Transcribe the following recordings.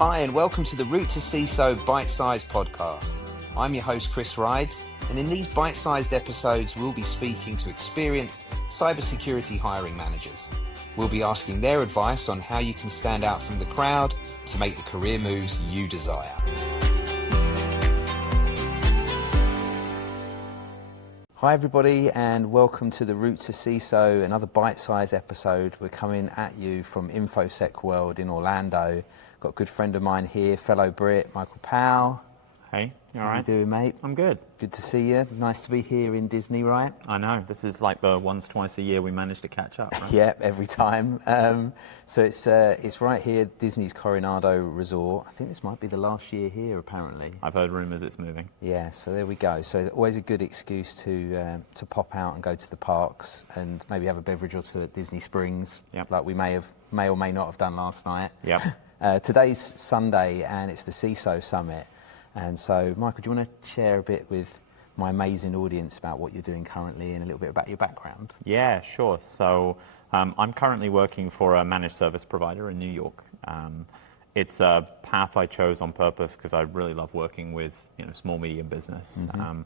Hi, and welcome to the Root To CISO Byte-Size podcast. I'm your host, Chris Rides, and in these bite-sized episodes, we'll be speaking to experienced cybersecurity hiring managers. We'll be asking their advice on how you can stand out from the crowd to make the career moves you desire. Hi everybody, and welcome to the Root To CISO, another bite-sized episode. We're coming at you from InfoSec World in Orlando. Got a good friend of mine here, fellow Brit, Michael Powell. Hey, you all right? How you doing, mate? I'm good. Good to see you. Nice to be here in Disney, right? I know. This is like the once, twice a year we manage to catch up, right? Yeah, every time. So it's right here, Disney's Coronado Resort. I think this might be the last year here, apparently. I've heard rumours it's moving. Yeah, so there we go. So always a good excuse to pop out and go to the parks and maybe have a beverage or two at Disney Springs, like we may or may not have done last night. Yep. Today's Sunday, and it's the CISO Summit. And so, Michael, do you want to share a bit with my amazing audience about what you're doing currently and a little bit about your background? Yeah, sure. So I'm currently working for a managed service provider in New York. It's a path I chose on purpose because I really love working with small, medium business. Mm-hmm.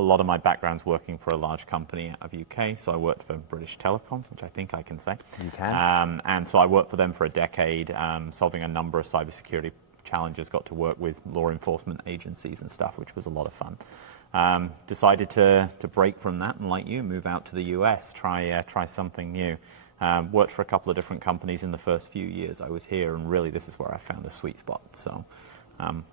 A lot of my background's working for a large company out of UK, so I worked for British Telecom, which I think I can say. You can. And so I worked for them for a decade, solving a number of cybersecurity challenges, got to work with law enforcement agencies and stuff, which was a lot of fun. Decided to break from that and, like you, move out to the US, try something new. Worked for a couple of different companies in the first few years I was here, and really this is where I found a sweet spot. So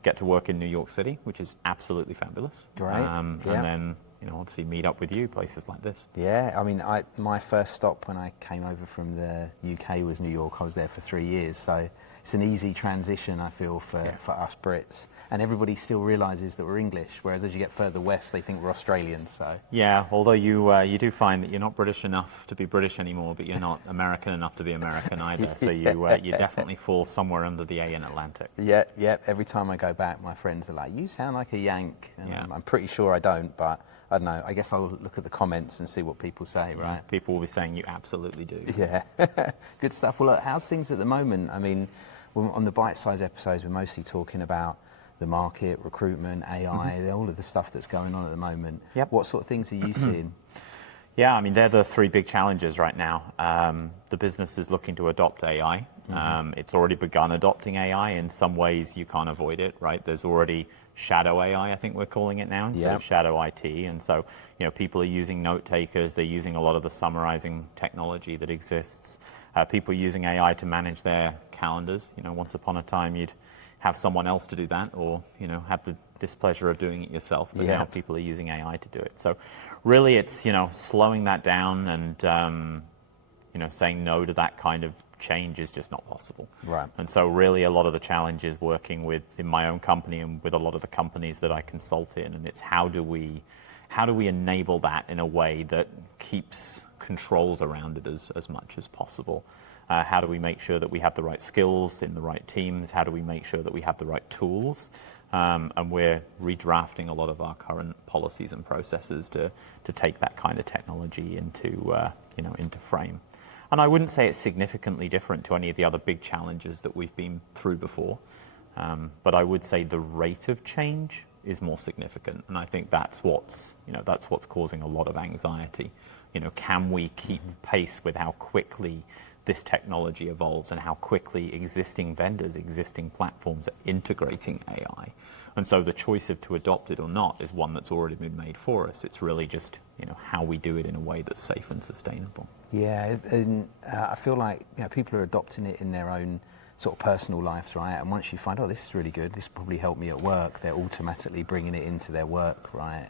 get to work in New York City, which is absolutely fabulous. Right. And then obviously meet up with you places like this. Yeah, I mean, my first stop when I came over from the UK was New York. I was there for 3 years, so it's an easy transition, I feel, for us Brits. And everybody still realises that we're English, whereas as you get further west, they think we're Australians. So yeah, although you do find that you're not British enough to be British anymore, but you're not American enough to be American either. So you definitely fall somewhere under the A in Atlantic. Yeah. Every time I go back, my friends are like, "You sound like a Yank," and I'm pretty sure I don't, but I don't know. I guess I'll look at the comments and see what people say, right? People will be saying you absolutely do. Yeah. Good stuff. Well, look, how's things at the moment? I mean, on the bite-size episodes, we're mostly talking about the market, recruitment, AI, all of the stuff that's going on at the moment. Yep. What sort of things are you seeing? Yeah, I mean, they're the three big challenges right now. The business is looking to adopt AI. It's already begun adopting AI. In some ways, you can't avoid it, right? There's already shadow AI, I think we're calling it now, instead of shadow IT. And so, people are using note takers. They're using a lot of the summarizing technology that exists. People are using AI to manage their calendars. Once upon a time, you'd have someone else to do that, or have the displeasure of doing it yourself. But now people are using AI to do it. So really, it's slowing that down and saying no to that kind of change is just not possible. Right. And so really, a lot of the challenge is working in my own company and with a lot of the companies that I consult in, and it's how do we enable that in a way that keeps controls around it as much as possible. How do we make sure that we have the right skills in the right teams? How do we make sure that we have the right tools? And we're redrafting a lot of our current policies and processes to take that kind of technology into frame. And I wouldn't say it's significantly different to any of the other big challenges that we've been through before. But I would say the rate of change is more significant, and I think that's what's causing a lot of anxiety. Can we keep pace with how quickly this technology evolves and how quickly existing vendors, existing platforms are integrating AI? And so the choice of to adopt it or not is one that's already been made for us. It's really just how we do it in a way that's safe and sustainable. Yeah, and I feel like people are adopting it in their own sort of personal lives, right? And once you find, this is really good, this will probably help me at work, they're automatically bringing it into their work, right?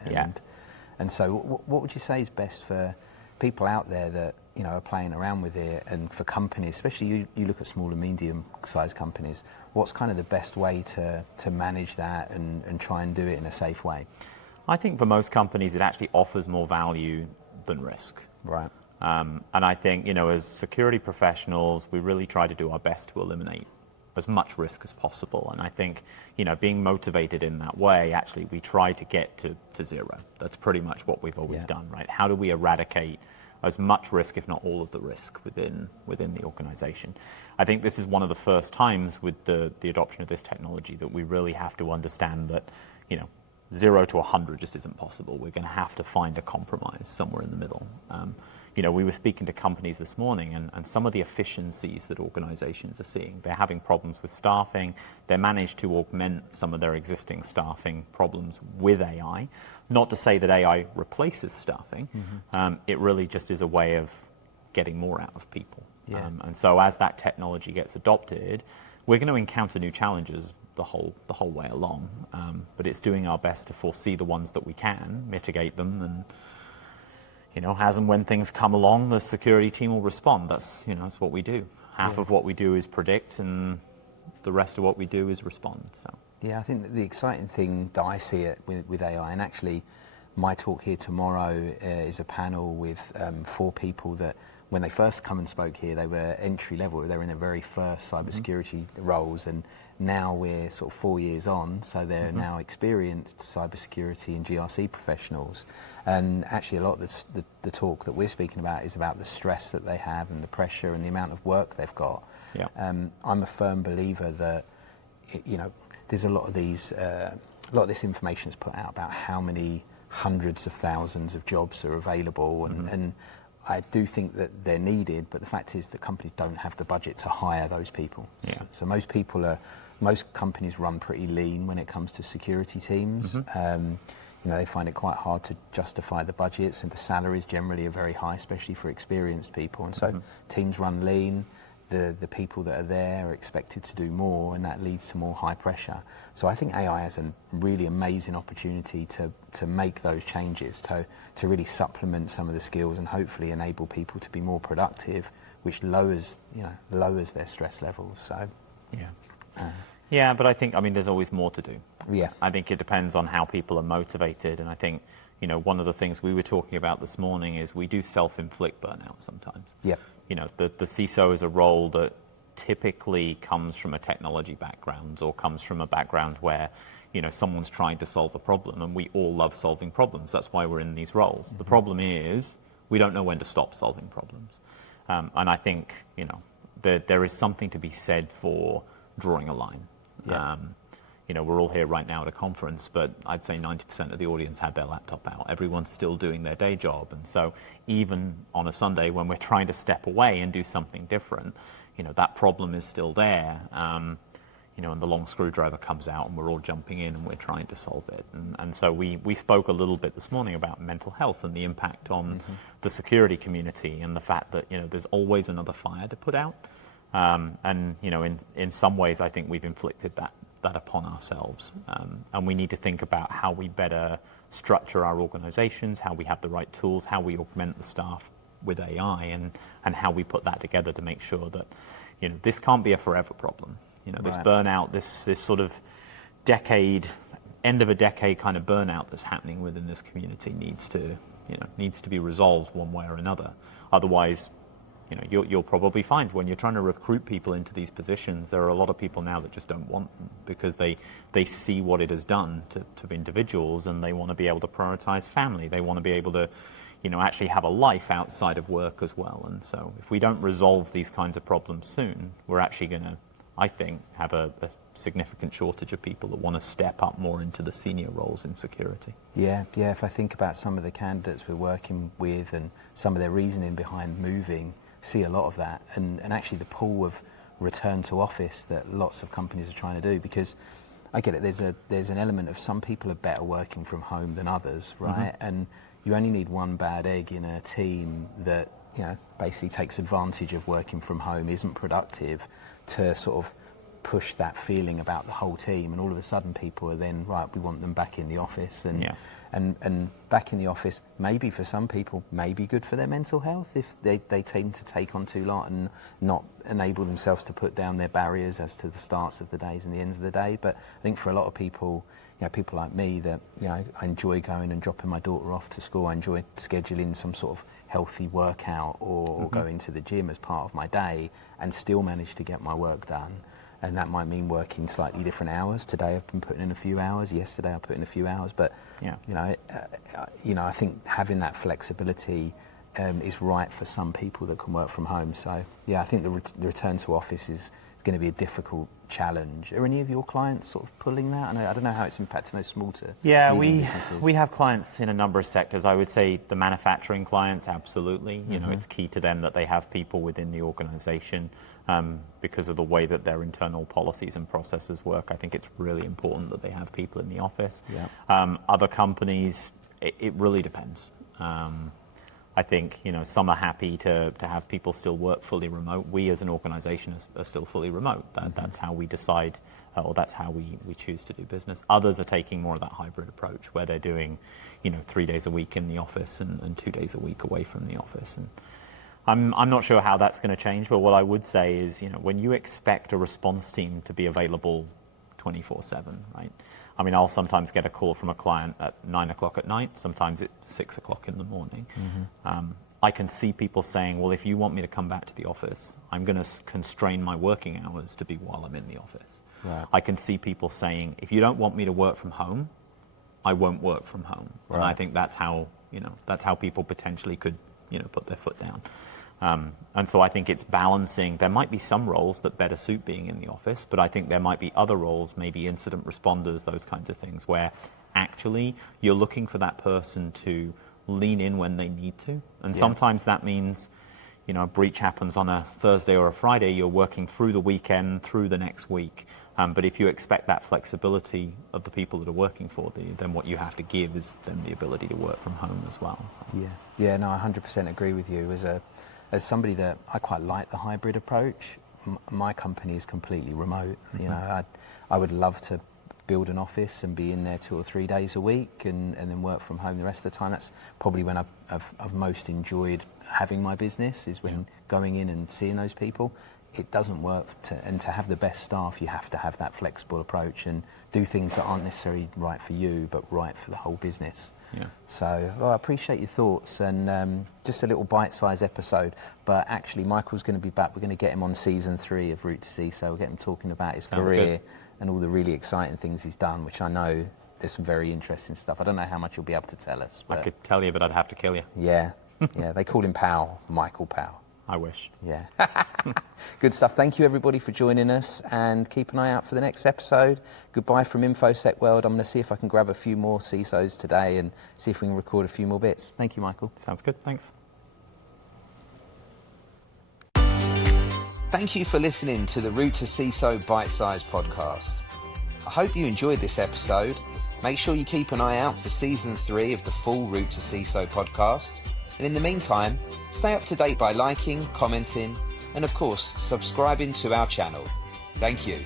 And so what would you say is best for people out there that are playing around with it, and for companies, especially you look at small and medium-sized companies, what's kind of the best way to manage that and try and do it in a safe way? I think for most companies it actually offers more value than risk. Right. And I think, as security professionals, we really try to do our best to eliminate as much risk as possible. And I think, being motivated in that way, actually, we try to get to zero. That's pretty much what we've always done, right? How do we eradicate as much risk, if not all of the risk within the organization. I think this is one of the first times with the adoption of this technology that we really have to understand that, 0 to 100 just isn't possible. We're going to have to find a compromise somewhere in the middle. We were speaking to companies this morning, and some of the efficiencies that organizations are seeing, they're having problems with staffing. They managed to augment some of their existing staffing problems with AI. Not to say that AI replaces staffing. It really just is a way of getting more out of people. Yeah. And so as that technology gets adopted, we're going to encounter new challenges the whole way along. But it's doing our best to foresee the ones that we can, mitigate them, and as and when things come along, the security team will respond. That's what we do. Half of what we do is predict, and the rest of what we do is respond. So. Yeah, I think that the exciting thing that I see it with AI, and actually my talk here tomorrow is a panel with 4 people that when they first come and spoke here, they were entry level. They were in their very first cybersecurity roles, and now we're sort of 4 years on, so they're now experienced cybersecurity and GRC professionals. And actually a lot of the talk that we're speaking about is about the stress that they have and the pressure and the amount of work they've got. Yeah. I'm a firm believer that, there's a lot of this information is put out about how many hundreds of thousands of jobs are available, and I do think that they're needed, but the fact is that companies don't have the budget to hire those people. Yeah. So most companies run pretty lean when it comes to security teams. They find it quite hard to justify the budgets, and the salaries generally are very high, especially for experienced people. And so teams run lean. The people that are there are expected to do more, and that leads to more high pressure. So I think AI has a really amazing opportunity to make those changes, to really supplement some of the skills and hopefully enable people to be more productive, which lowers their stress levels. So yeah, but I think there's always more to do. Yeah, I think it depends on how people are motivated, and I think one of the things we were talking about this morning is we do self-inflict burnout sometimes. Yeah. The CISO is a role that typically comes from a technology background or comes from a background where, someone's trying to solve a problem, and we all love solving problems. That's why we're in these roles. The problem is we don't know when to stop solving problems. And I think, there is something to be said for drawing a line. Yeah. We're all here right now at a conference, but I'd say 90% of the audience had their laptop out. Everyone's still doing their day job. And so even on a Sunday when we're trying to step away and do something different, that problem is still there. And the long screwdriver comes out and we're all jumping in and we're trying to solve it. And so we spoke a little bit this morning about mental health and the impact on the security community and the fact that, there's always another fire to put out. And in some ways, I think we've inflicted that upon ourselves. And we need to think about how we better structure our organizations, how we have the right tools, how we augment the staff with AI, and how we put that together to make sure that, this can't be a forever problem. This burnout, this sort of end of a decade kind of burnout that's happening within this community needs to be resolved one way or another. Otherwise, you'll probably find when you're trying to recruit people into these positions, there are a lot of people now that just don't want them because they see what it has done to individuals, and they want to be able to prioritize family. They want to be able to, actually have a life outside of work as well. And so if we don't resolve these kinds of problems soon, we're actually going to, I think, have a significant shortage of people that want to step up more into the senior roles in security. Yeah. If I think about some of the candidates we're working with and some of their reasoning behind moving, see a lot of that, and actually the pool of return to office that lots of companies are trying to do, because I get it, there's an element of some people are better working from home than others, right? And you only need one bad egg in a team that basically takes advantage of working from home, isn't productive, to sort of push that feeling about the whole team, and all of a sudden people are then, right, we want them back in the office, and back in the office, maybe for some people, maybe good for their mental health if they tend to take on too lot and not enable themselves to put down their barriers as to the starts of the days and the ends of the day. But I think for a lot of people, people like me that, I enjoy going and dropping my daughter off to school, I enjoy scheduling some sort of healthy workout or going to the gym as part of my day and still manage to get my work done. And that might mean working slightly different hours. Today I've been putting in a few hours. Yesterday I put in a few hours. But I think having that flexibility is right for some people that can work from home. So yeah, I think the return to office is going to be a difficult challenge. Are any of your clients sort of pulling that? I don't know how it's impacting those small to medium businesses. We have clients in a number of sectors. I would say the manufacturing clients, absolutely. You know, it's key to them that they have people within the organization because of the way that their internal policies and processes work. I think it's really important that they have people in the office. Yeah. Other companies, it really depends. I think, you know, some are happy to have people still work fully remote. We as an organization are still fully remote. That's how we decide, or that's how we choose to do business. Others are taking more of that hybrid approach where they're doing, you know, 3 days a week in the office and 2 days a week away from the office. And I'm not sure how that's going to change, but what I would say is, you know, when you expect a response team to be available 24/7, right? I mean, I'll sometimes get a call from a client at 9 o'clock at night. Sometimes it's 6 o'clock in the morning. I can see people saying, well, if you want me to come back to the office, I'm going to constrain my working hours to be while I'm in the office. Right. I can see people saying, if you don't want me to work from home, I won't work from home. Right. And I think that's how, you know, that's how people potentially could, you know, put their foot down. And so I think it's balancing. There might be some roles that better suit being in the office, but I think there might be other roles, maybe incident responders, those kinds of things, where actually you're looking for that person to lean in when they need to. And sometimes that means, you know, a breach happens on a Thursday or a Friday, you're working through the weekend, through the next week. But if you expect that flexibility of the people that are working for you, then what you have to give is them the ability to work from home as well. Yeah, no, I 100% agree with you. As somebody that I quite like the hybrid approach, my company is completely remote. You know, I would love to build an office and be in there 2 or 3 days a week and then work from home the rest of the time. That's probably when I've most enjoyed having my business, is when going in and seeing those people. It doesn't work, and to have the best staff, you have to have that flexible approach and do things that aren't necessarily right for you, but right for the whole business. Yeah. So I appreciate your thoughts, and just a little bite-sized episode, but actually Michael's going to be back. We're going to get him on season 3 of Root to CISO. We'll get him talking about his career and all the really exciting things he's done, which I know there's some very interesting stuff. I don't know how much you'll be able to tell us. But I could tell you, but I'd have to kill you. Yeah, they call him Powell, Michael Powell. I wish. Yeah. Good stuff. Thank you, everybody, for joining us, and keep an eye out for the next episode. Goodbye from InfoSec World. I'm going to see if I can grab a few more CISOs today and see if we can record a few more bits. Thank you, Michael. Sounds good. Thanks. Thank you for listening to the Root to CISO Byte-Size podcast. I hope you enjoyed this episode. Make sure you keep an eye out for season 3 of the full Root to CISO podcast. And in the meantime, stay up to date by liking, commenting, and of course, subscribing to our channel. Thank you.